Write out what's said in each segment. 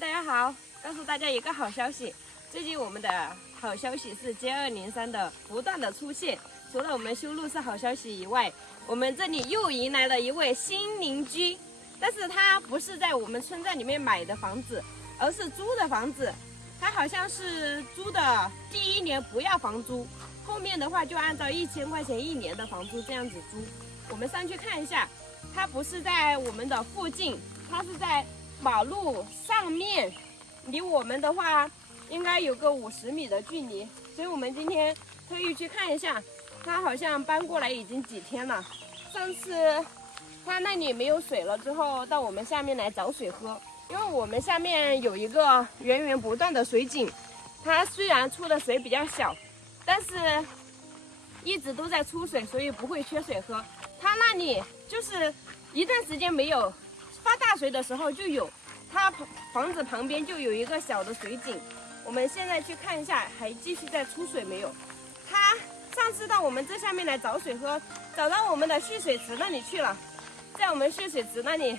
大家好，告诉大家一个好消息，最近我们的好消息是接二连三的不断的出现。除了我们修路是好消息以外，我们这里又迎来了一位新邻居，但是他不是在我们村寨里面买的房子，而是租的房子。他好像是租的第1年不要房租，后面的话就按照1000块钱1年的房租这样子租。我们上去看一下，他不是在我们的附近，他是在马路上面，离我们的话应该有个50米的距离，所以我们今天特意去看一下。他好像搬过来已经几天了，上次他那里没有水了之后，到我们下面来找水喝。因为我们下面有一个源源不断的水井，它虽然出的水比较小，但是一直都在出水，所以不会缺水喝。他那里就是一段时间没有发大水的时候就有，他房子旁边就有一个小的水井。我们现在去看一下，还继续在出水没有？他上次到我们这下面来找水喝，找到我们的蓄水池那里去了，在我们蓄水池那里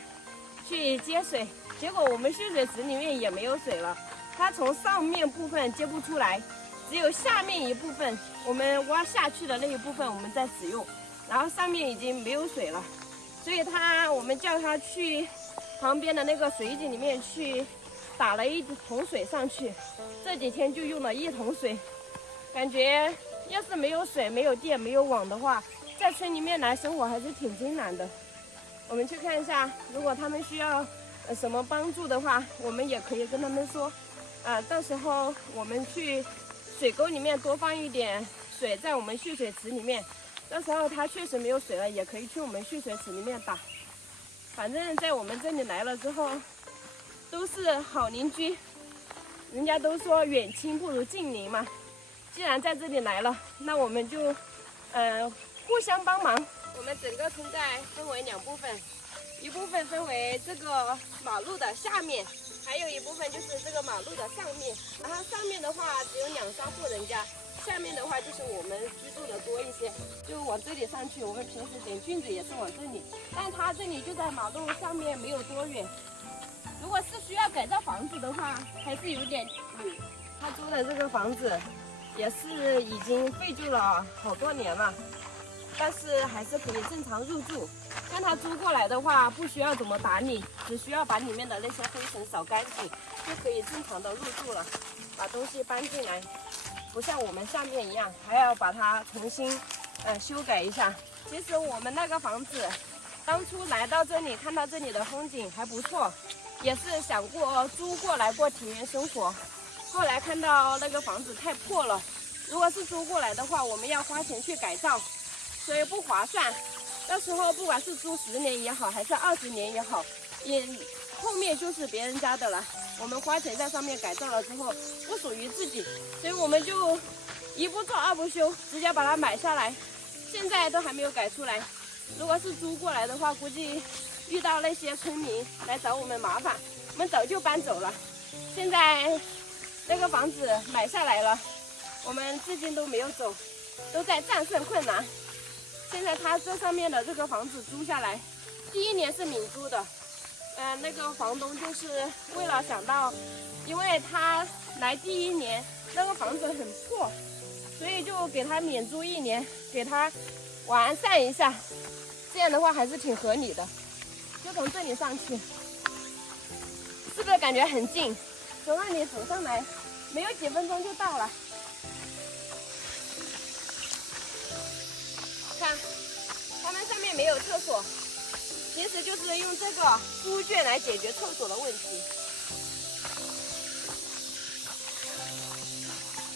去接水，结果我们蓄水池里面也没有水了，它从上面部分接不出来，只有下面一部分我们挖下去的那一部分我们在使用，然后上面已经没有水了，所以我们叫他去旁边的那个水井里面去打了1桶水上去，这几天就用了1桶水，感觉要是没有水、没有电、没有网的话，在村里面来生活还是挺艰难的。我们去看一下，如果他们需要什么帮助的话，我们也可以跟他们说，到时候我们去水沟里面多放一点水在我们蓄水池里面，到时候他确实没有水了，也可以去我们蓄水池里面打。反正在我们这里来了之后，都是好邻居，人家都说远亲不如近邻嘛。既然在这里来了，那我们就互相帮忙。我们整个村寨分为2部分，一部分分为这个马路的下面，还有一部分就是这个马路的上面。然后上面的话只有2-3户人家，下面的话就是我们居住的多一些，就往这里上去。我们平时点菌子也是往这里，但它这里就在马路上面，没有多远。如果是需要改造房子的话，还是有点远。他租的这个房子也是已经废旧了好多年了，但是还是可以正常入住。像他租过来的话，不需要怎么打理，只需要把里面的那些灰尘扫干净，就可以正常的入住了。把东西搬进来，不像我们下面一样，还要把它重新修改一下。其实我们那个房子当初来到这里，看到这里的风景还不错，也是想过租过来过田园生活。后来看到那个房子太破了，如果是租过来的话，我们要花钱去改造，所以不划算。到时候不管是租10年也好，还是20年也好，后面就是别人家的了。我们花钱在上面改造了之后，不属于自己，所以我们就1不做2不休，直接把它买下来。现在都还没有改出来。如果是租过来的话，估计遇到那些村民来找我们麻烦，我们早就搬走了。现在那个房子买下来了，我们至今都没有走，都在战胜困难。现在他这上面的这个房子租下来，第1年是免租的。那个房东就是为了想到，因为他来第1年那个房子很破，所以就给他免租1年，给他完善一下。这样的话还是挺合理的。就从这里上去，是不是感觉很近？从那里走上来，没有几分钟就到了。看，他们上面没有厕所，其实就是用这个猪圈来解决厕所的问题。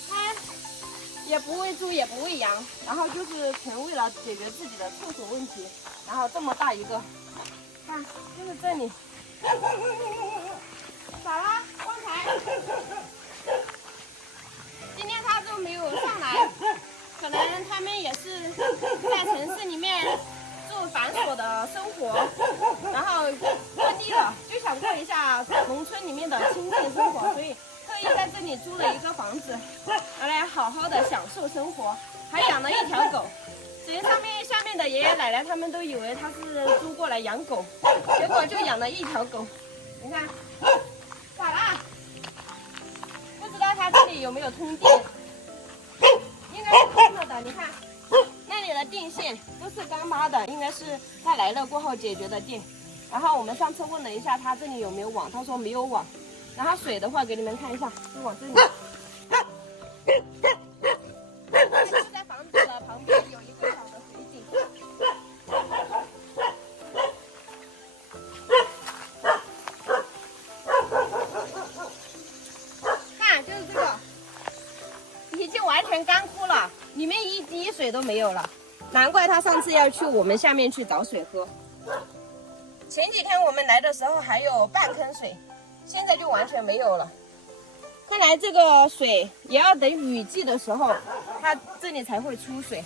他也不喂猪，也不喂羊，然后就是纯为了解决自己的厕所问题。然后这么大一个，看，就是这里。咋啦，旺财？今天他都没有上来，可能他们也是在城市里面做繁琐的生活，然后落地了，就想过一下农村里面的清静生活，所以特意在这里租了一个房子，来好好的享受生活，还养了1条狗。所以下面的爷爷奶奶他们都以为他是租过来养狗，结果就养了1条狗。你看，咋啦？有没有通电，应该是通了的。你看那里的电线都是刚拉的，应该是他来了过后解决的电。然后我们上次问了一下他这里有没有网，他说没有网。然后水的话给你们看一下，就往这里。就在房子的旁边有一个小的水井。看，就是这个，已经完全干枯了，里面一滴水都没有了。难怪他上次要去我们下面去找水喝。前几天我们来的时候还有半坑水，现在就完全没有了。看来这个水也要等雨季的时候，它这里才会出水。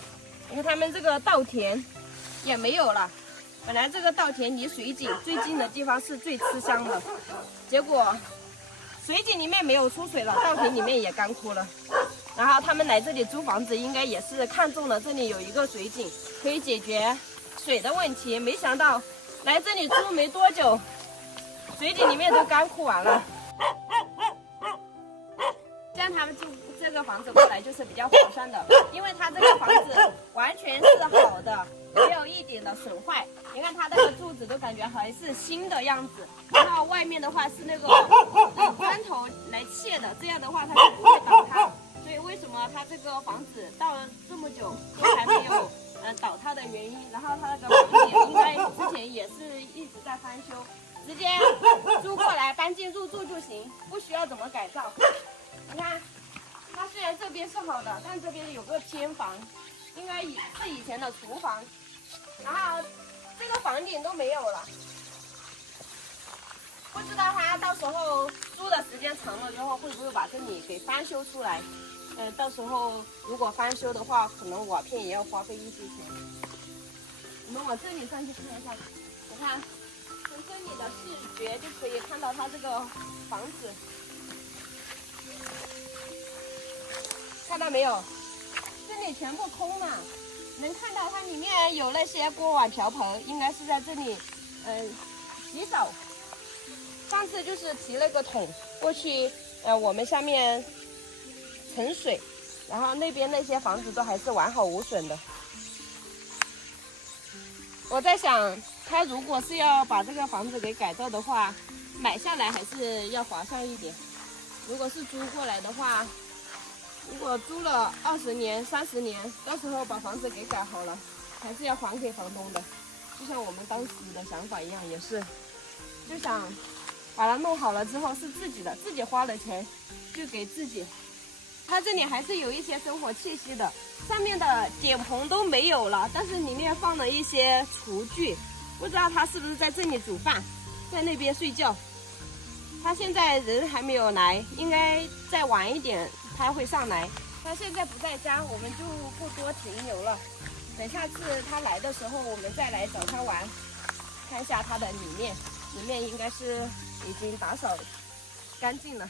你看他们这个稻田也没有了，本来这个稻田离水井最近的地方是最吃香的，结果水井里面没有出水了，稻田里面也干枯了。然后他们来这里租房子，应该也是看中了这里有一个水井，可以解决水的问题。没想到来这里住没多久，水井里面都干枯完了。这样他们住这个房子过来就是比较划算的，因为它这个房子完全是好的，没有一点的损坏。你看它这个柱子都感觉还是新的样子，然后外面的话是那个砖头来砌的，这样的话它就不会倒塌。所以为什么它这个房子到了这么久都还没有倒塌的原因？然后它那个房顶应该之前也是一直在翻修，直接租过来搬进入住就行，不需要怎么改造。你看，它虽然这边是好的，但这边有个偏房，应该是以前的厨房，然后这个房顶都没有了，不知道它到时候租的时间长了之后会不会把这里给翻修出来。到时候如果翻修的话，可能瓦片也要花费一些钱。我们往这里上去看一下，你看从这里的视觉就可以看到它这个房子。看到没有？这里全部空了，能看到它里面有那些锅碗瓢盆，应该是在这里，洗手。上次就是提了个桶过去，我们下面盛水，然后那边那些房子都还是完好无损的。我在想，他如果是要把这个房子给改造的话，买下来还是要划算一点。如果是租过来的话，如果租了20年、30年，到时候把房子给改好了，还是要还给房东的。就像我们当时的想法一样，也是就想把它弄好了之后是自己的，自己花了钱就给自己。它这里还是有一些生活气息的，上面的点棚都没有了，但是里面放了一些厨具，不知道他是不是在这里煮饭，在那边睡觉。他现在人还没有来，应该再晚一点他会上来。他现在不在家，我们就不多停留了。等下次他来的时候，我们再来找他玩，看一下他的里面应该是已经打扫干净了。